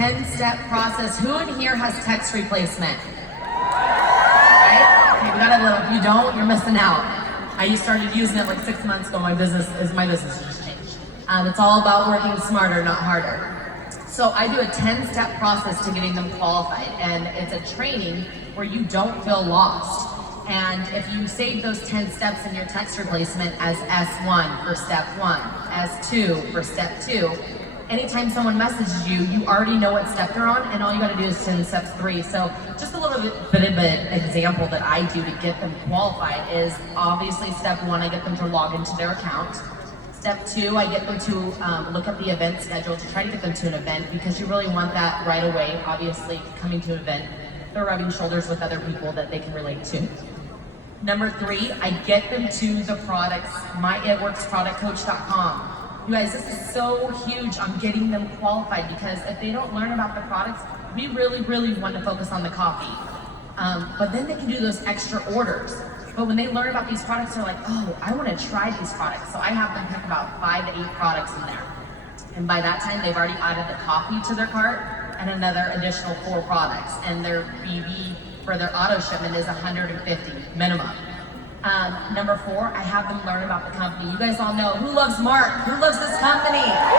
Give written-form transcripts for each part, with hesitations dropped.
10-step process. Who in here has text replacement? Right? Okay, we got a little. If you don't, you're missing out. I started using it like 6 months ago. My business just changed. It's all about working smarter, not harder. So I do a 10-step process to getting them qualified, and it's a training where you don't feel lost. And if you save those 10 steps in your text replacement as S1 for step 1, S2 for step 2, anytime someone messages you, you already know what step they're on, and all you gotta do is send step 3. So just a little bit of an example that I do to get them qualified is obviously step 1, I get them to log into their account. Step 2, I get them to look at the event schedule to try to get them to an event, because you really want that right away. Obviously, coming to an event, they're rubbing shoulders with other people that they can relate to. Number 3, I get them to the products, myitworksproductcoach.com. You guys, this is so huge on getting them qualified, because if they don't learn about the products, we really, really want to focus on the copy. But then they can do those extra orders. But when they learn about these products, they're like, oh, I want to try these products. So I have them pick about 5 to 8 products in there. And by that time, they've already added the copy to their cart and another additional 4 products. And their BV for their auto shipment is 150 minimum. Number 4, I have them learn about the company. You guys all know, who loves Mark? Who loves this company? Yes.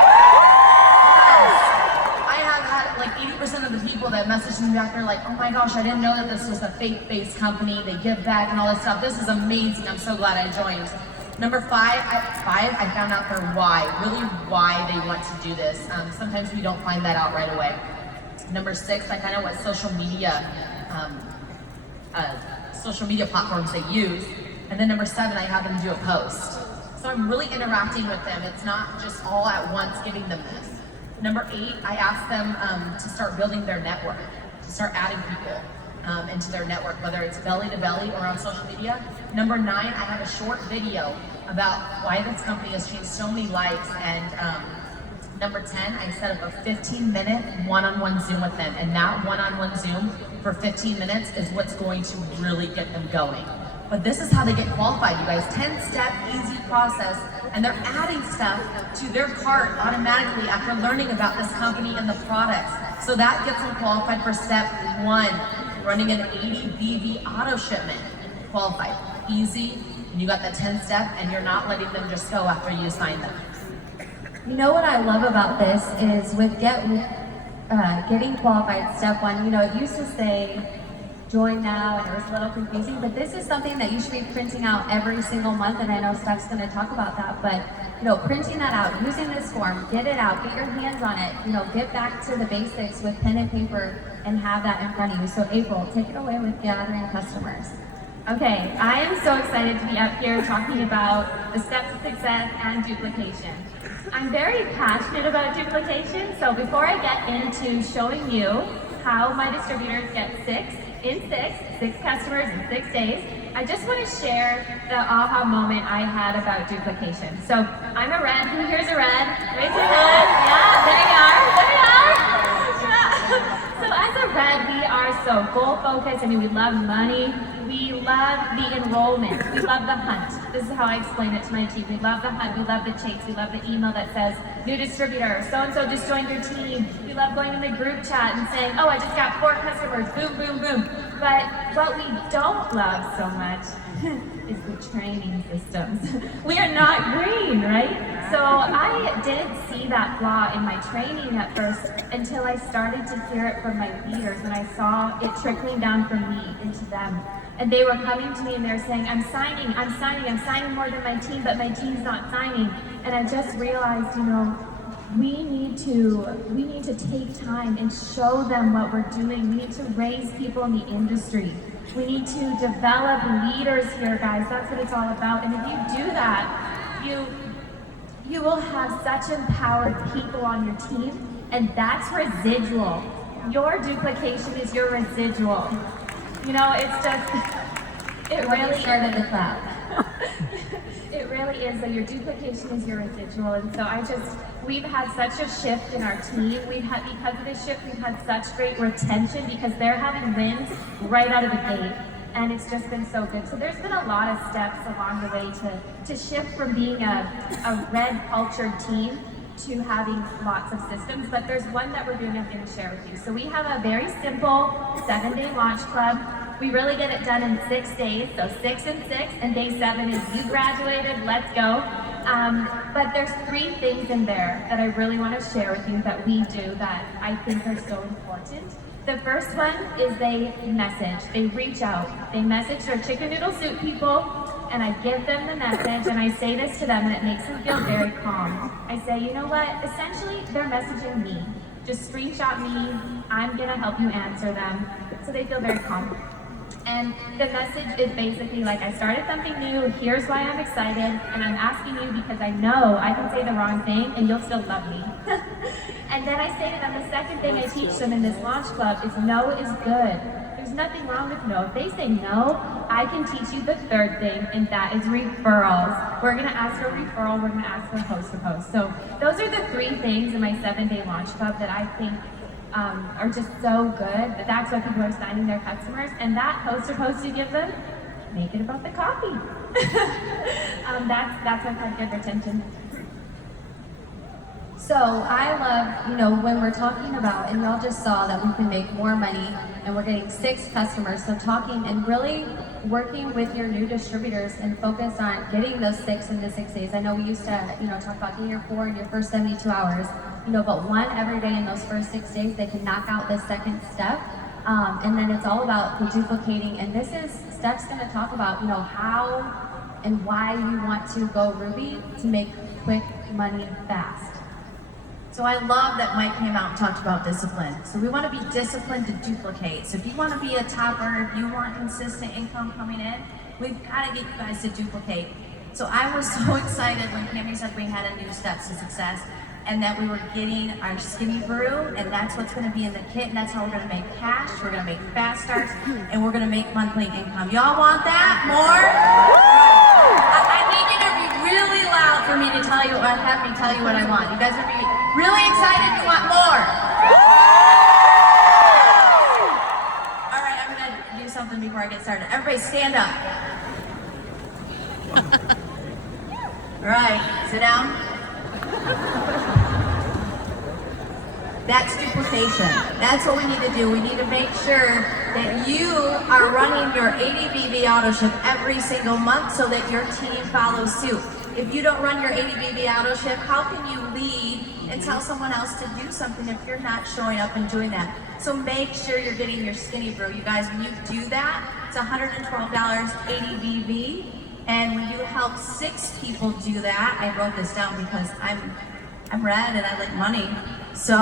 I have had like 80% of the people that message me back, they're like, oh my gosh, I didn't know that this was a faith-based company. They give back and all this stuff. This is amazing. I'm so glad I joined. Number 5, I found out their why, really why they want to do this. Sometimes we don't find that out right away. Number 6, I find out what social media platforms they use. And then number 7, I have them do a post. So I'm really interacting with them. It's not just all at once giving them this. Number 8, I ask them to start building their network, to start adding people into their network, whether it's belly to belly or on social media. Number 9, I have a short video about why this company has changed so many lives. And number 10, I set up a 15-minute one-on-one Zoom with them. And that one-on-one Zoom for 15 minutes is what's going to really get them going. But this is how they get qualified, you guys. 10-step, easy process, and they're adding stuff to their cart automatically after learning about this company and the products. So that gets them qualified for step 1, running an 80 BV auto shipment. Qualified, easy, and you got that 10-step, and you're not letting them just go after you sign them. You know what I love about this is with getting qualified, step 1, you know, it used to say, join now, and it was a little confusing, but this is something that you should be printing out every single month, and I know Steph's going to talk about that, but you know, printing that out, using this form, get it out, get your hands on it, you know, get back to the basics with pen and paper and have that in front of you. So April, take it away with gathering customers. Okay, I am so excited to be up here talking about the steps of success and duplication. I'm very passionate about duplication, so before I get into showing you how my distributors get 6 customers in 6 days, I just want to share the aha moment I had about duplication. So I'm a red. Who here's a red? Raise your hand. Yeah, there you are. There you are. Yeah. So as a red, we are so goal focused. I mean, we love money. We love the enrollment. We love the hunt. This is how I explain it to my team. We love the hunt. We love the chase. We love the email that says, new distributor, so-and-so just joined your team. We love going in the group chat and saying, oh, I just got 4 customers, boom, boom, boom. But what we don't love so much is the training systems. We are not green, right? So I didn't see that flaw in my training at first until I started to hear it from my leaders, and I saw it trickling down from me into them. And they were coming to me and they're saying, I'm signing more than my team, but my team's not signing. And I just realized, you know, we need to take time and show them what we're doing. We need to raise people in the industry. We need to develop leaders here, guys. That's what it's all about. And if you do that, you will have such empowered people on your team, and that's residual. Your duplication is your residual. You know, it's just, it really started the clap. It really is that your duplication is your residual. And so we've had such a shift in our team. Because of this shift, we've had such great retention because they're having wins right out of the gate. And it's just been so good. So there's been a lot of steps along the way to shift from being a red cultured team to having lots of systems, but there's one that we're doing I'm going to share with you. So we have a very simple 7-day launch club. We really get it done in 6 days, so 6 and 6, and day 7 is you graduated, let's go. But there's 3 things in there that I really want to share with you that we do that I think are so important. The first one is they message, they reach out, they message their chicken noodle soup people, and I give them the message, and I say this to them, and it makes them feel very calm. I say, you know what, essentially, they're messaging me. Just screenshot me, I'm gonna help you answer them, so they feel very calm. And the message is basically like, I started something new, here's why I'm excited, and I'm asking you because I know I can say the wrong thing, and you'll still love me. And then I say to them, the second thing I teach them in this launch club is no is good. There's nothing wrong with no. If they say no, I can teach you the third thing, and that is referrals. We're gonna ask for a referral, we're gonna ask for host to host. So those are the 3 things in my 7-day launch club that I think are just so good. That's why people are signing their customers, and that host to host you give them, make it about the coffee. That's what had good retention. So I love, when we're talking about, and y'all just saw that we can make more money and we're getting 6 customers, so talking and really working with your new distributors and focus on getting those 6 into 6 days. I know we used to, talk about getting your 4 in your first 72 hours, but 1 every day in those first 6 days, they can knock out this second step. And then it's all about the duplicating, and this is, Steph's gonna talk about, how and why you want to go Ruby to make quick money fast. So I love that Mike came out and talked about discipline. So we want to be disciplined to duplicate. So if you want to be a top earner, if you want consistent income coming in, we've got to get you guys to duplicate. So I was so excited when Cammie said we had a new Steps to Success and that we were getting our skinny brew, and that's what's going to be in the kit, and that's how we're going to make cash, we're going to make fast starts, and we're going to make monthly income. Y'all want that? More? I need you to be really loud for me to tell you, or have me tell you what I want. You guys are being really excited, you want more? All right, I'm gonna do something before I get started. Everybody stand up. All right, sit down. That's duplication. That's what we need to do. We need to make sure that you are running your ADBB auto ship every single month so that your team follows suit. If you don't run your ADBB auto ship, how can you lead and tell someone else to do something if you're not showing up and doing that? So make sure you're getting your skinny brew. You guys, when you do that, it's $112 ADBB. And when you help 6 people do that, I wrote this down because I'm red and I like money. So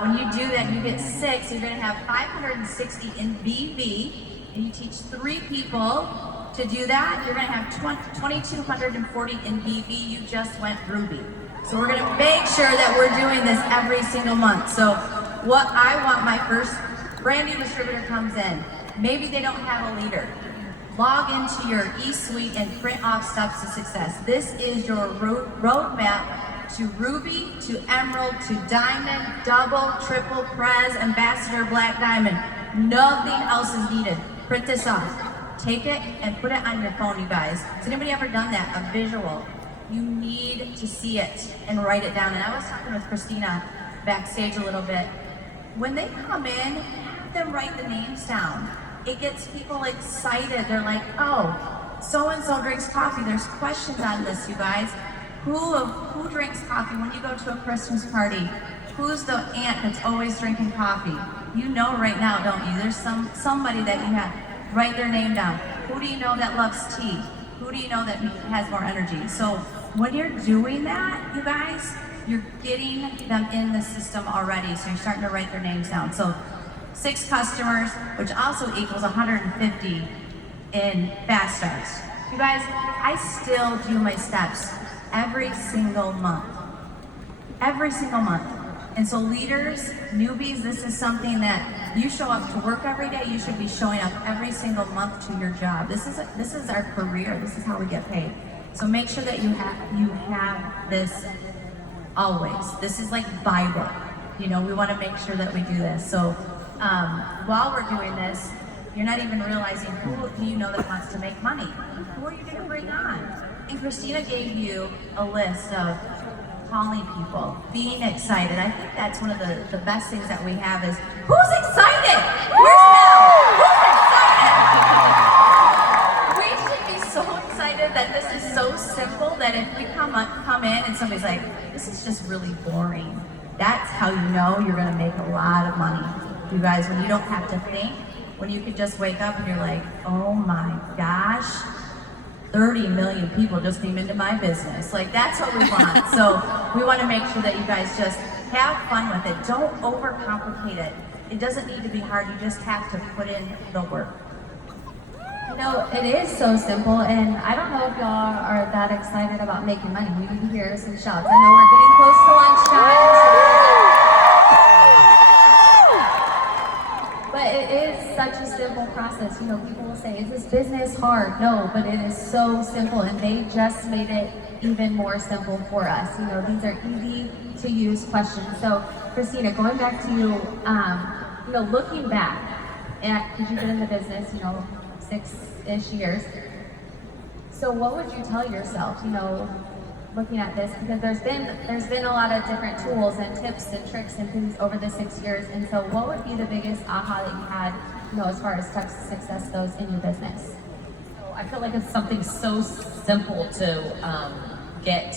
when you do that, you get 6, you're gonna have 560 in BV, and you teach 3 people to do that, you're gonna have 2,240 in BV, you just went Ruby. So we're gonna make sure that we're doing this every single month. So what I want, my first brand new distributor comes in, maybe they don't have a leader. Log into your eSuite and print off Steps to Success. This is your roadmap to Ruby, to Emerald, to Diamond, Double, Triple, Prez, Ambassador, Black Diamond. Nothing else is needed. Print this off. Take it and put it on your phone, you guys. Has anybody ever done that? A visual. You need to see it and write it down. And I was talking with Christina backstage a little bit. When they come in, have them write the names down. It gets people excited. They're like, oh, so-and-so drinks coffee. There's questions on this, you guys. Who drinks coffee when you go to a Christmas party? Who's the aunt that's always drinking coffee? You know right now, don't you? There's somebody that you have. Write their name down. Who do you know that loves tea? Who do you know that has more energy? So when you're doing that, you guys, you're getting them in the system already. So you're starting to write their names down. So 6 customers, which also equals 150 in fast starts. You guys, I still do my steps every single month. Every single month. And so leaders, newbies, this is something that you show up to work every day, you should be showing up every single month to your job. This is our career, this is how we get paid. So make sure that you have this always. This is like Bible. We want to make sure that we do this. So while we're doing this, you're not even realizing who do you know that wants to make money? Who are you going to bring on? And Christina gave you a list of calling people, being excited. I think that's one of the best things that we have is, who's excited? Where's Mel? Who's excited? We should be so excited that this is so simple that if we come in and somebody's like, this is just really boring, that's how you know you're gonna make a lot of money. You guys, when you don't have to think, when you can just wake up and you're like, oh my gosh, 30 million people just came into my business. Like, that's what we want. So we want to make sure that you guys just have fun with it. Don't overcomplicate it. It doesn't need to be hard. You just have to put in the work. You know, it is so simple, and I don't know if y'all are that excited about making money. We need to hear some shouts. I know we're getting close to lunchtime. But it is such a simple process. You know, people will say, is this business hard? No, but it is so simple, and they just made it even more simple for us. You know, these are easy to use questions. So, Christina, going back to you, you know, looking back, because you've been in the business, you know, 6-ish years. So what would you tell yourself, you know, looking at this? Because there's been a lot of different tools and tips and tricks and things over the 6 years. And so what would be the biggest aha that you had, you know, as far as success goes in your business? So I feel like it's something so simple to get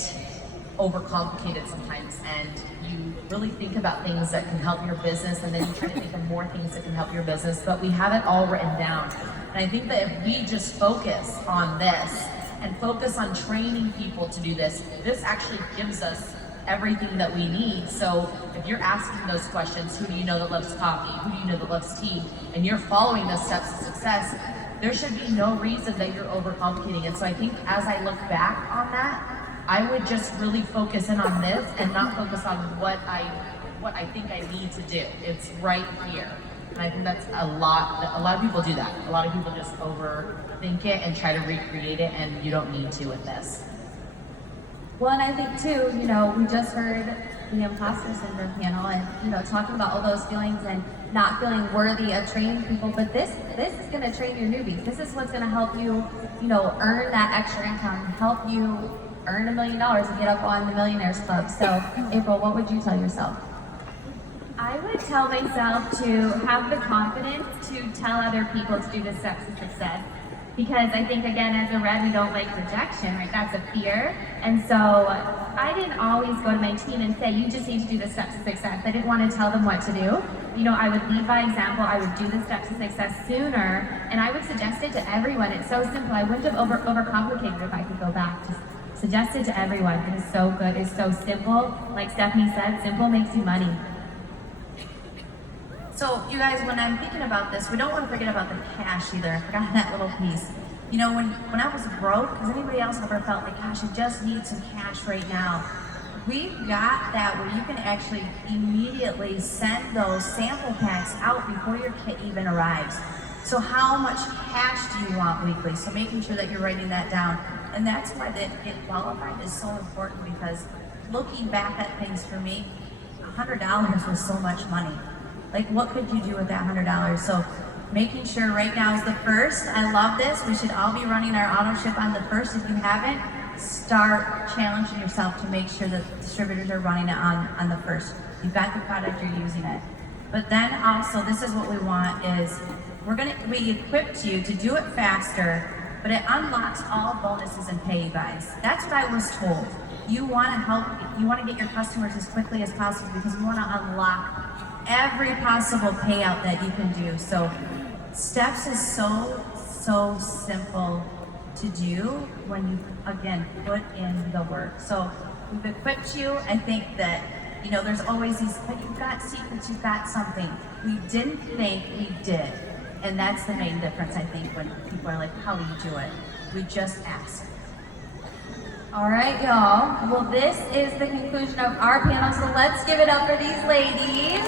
overcomplicated sometimes, and you really think about things that can help your business, and then you try to think of more things that can help your business, but we have it all written down. And I think that if we just focus on this and focus on training people to do this, this actually gives us everything that we need. So if you're asking those questions, who do you know that loves coffee? Who do you know that loves tea? And you're following the steps to success, there should be no reason that you're overcomplicating it. So I think as I look back on that, I would just really focus in on this and not focus on what I think I need to do. It's right here. And I think that's a lot of people do that. A lot of people just overthink it and try to recreate it, and you don't need to with this. Well, and I think too, you know, we just heard the imposter syndrome panel, and you know, talking about all those feelings and not feeling worthy of training people. But this is going to train your newbies. This is what's going to help you, you know, earn that extra income, help you earn $1 million and get up on the Millionaires Club. So, April, what would you tell yourself? I would tell myself to have the confidence to tell other people to do the steps to success. Because I think, again, as a red, we don't like rejection, right? That's a fear. And so I didn't always go to my team and say, you just need to do the steps to success. I didn't want to tell them what to do. You know, I would lead by example. I would do the steps to success sooner, and I would suggest it to everyone. It's so simple. I wouldn't have overcomplicated it if I could go back. Just suggest it to everyone. It is so good. It's so simple. Like Stephanie said, simple makes you money. So you guys, when I'm thinking about this, we don't want to forget about the cash either. I forgot that little piece. You know, when I was broke, has anybody else ever felt like, gosh, I just need some cash right now? We've got that where you can actually immediately send those sample packs out before your kit even arrives. So how much cash do you want weekly? So making sure that you're writing that down. And that's why the Get Qualified is so important, because looking back at things for me, $100 was so much money. Like, what could you do with that $100? So making sure right now is the 1st. I love this. We should all be running our auto ship on the 1st. If you haven't, start challenging yourself to make sure that distributors are running it on the 1st. You've got the product, you're using it. But then also, this is what we want is, we equipped you to do it faster, but it unlocks all bonuses and pay, you guys. That's what I was told. You want to help, you want to get your customers as quickly as possible because you want to unlock every possible payout that you can do. So steps is so simple to do when you, again, put in the work. So we've equipped you. I think that, you know, there's always these, but you've got secrets, you've got something. We didn't think we did. And that's the main difference, I think, when people are like, how do you do it? We just ask. All right, y'all. Well, this is the conclusion of our panel, so let's give it up for these ladies.